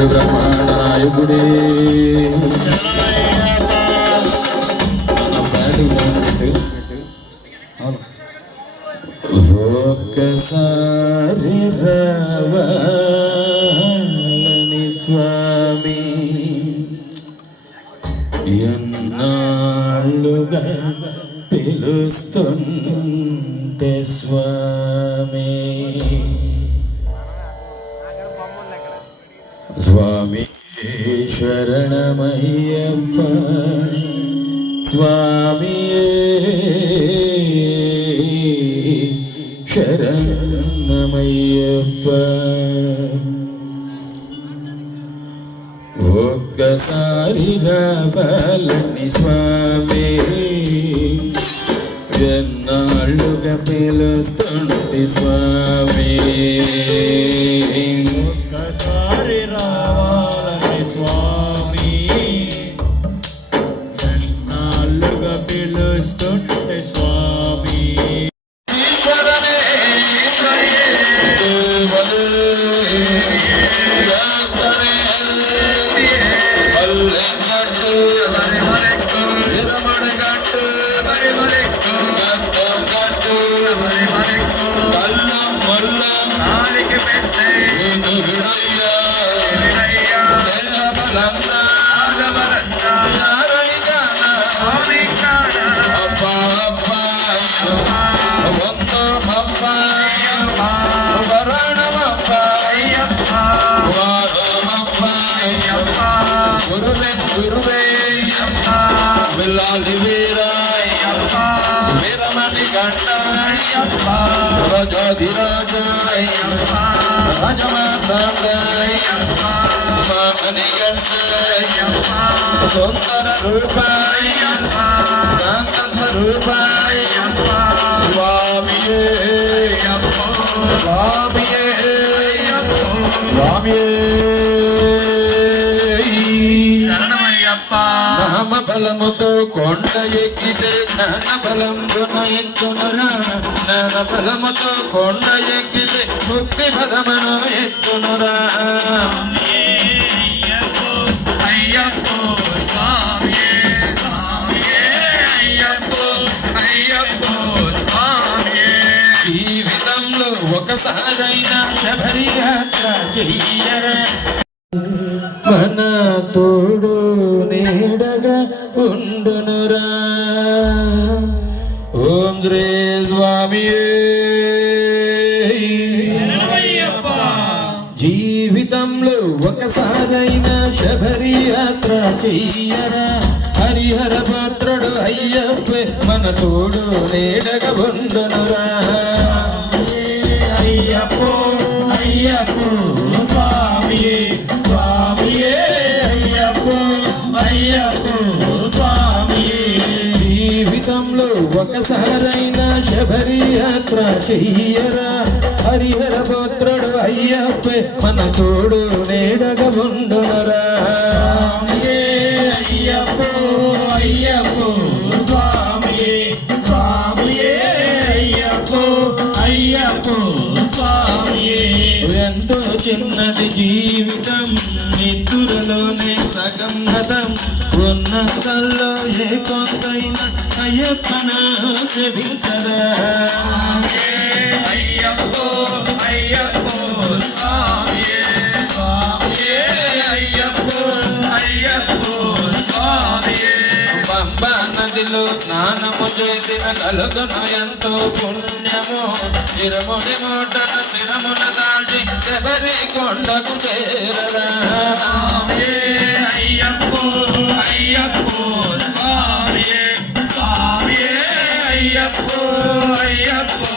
నాయకుడి బ్రహ్మాండ నాయకుడే ఒక్కసారి రావాలని స్వామి ఎన్నాళ్ళుగా పిలుస్తుంటే స్వామి స్వామి శరణమయ్యప్ప స్వామి శరణమయ్యప్ప ఒక్కసారి రావాలని స్వామి ఎన్నాళ్ళుగా పిలుస్తుంటే స్వామి ఒక్కసారి రావాలని స్వామి ఎన్నాళ్ళుగా పిలుస్తుంటే స్వామి సుందర రూపాయ శాంత స్వరూపాయ స్వామియే స్వామియే స్వామియే నామ బలముతో కొండ ఎక్కితే జ్ఞాన బలం ఎత్తునురా జ్ఞాన బలముతో కొండ ఎక్కితే ముక్తి పదమును ఎత్తునురా జీవితంలో ఒకసారైనా శబరి యాత్ర చెయ్యరా మన తోడు నీడగా ఉండునురా ఓం శ్రీ స్వామి జీవితంలో ఒకసారైనా శబరి యాత్ర చెయ్యరా హరిహర పాత్రుడు అయ్యప్ప మన తోడు నీడగా ఉండునురా అయ్యప్పో అయ్యప్పో స్వామియే స్వామియే అయ్యప్పో అయ్యప్పో స్వామియే జీవితంలో ఒకసారైనా శబరి యాత్ర చెయ్యరా హరిహర పుత్రుడు అయ్యప్ప మన తోడు నీడగా ఉండునురా అయ్యప్పో అయ్యప్పో స్వామియే స్వామియే అయ్యప్పో అయ్యప్పో ఎంతో చిన్నది జీవితం నిద్దురలోనే సగం హతం ఉన్నతల్లో ఏ కొంతైనా అయ్యప్పన సేవించరా అయ్యప్పో అయ్యప్పో స్వామియే స్వామియే అయ్యప్పో అయ్యప్పో స్వామియే పంబా నదిలో స్నానము చేసిన కలుగును ఎంతో పుణ్యము తిరుముడి మూటన శిరమున దాల్చి శబరి కొండకు చేరరా అయ్యప్పో అయ్యప్పో స్వామియే స్వామియే అయ్యప్పో అయ్యప్పో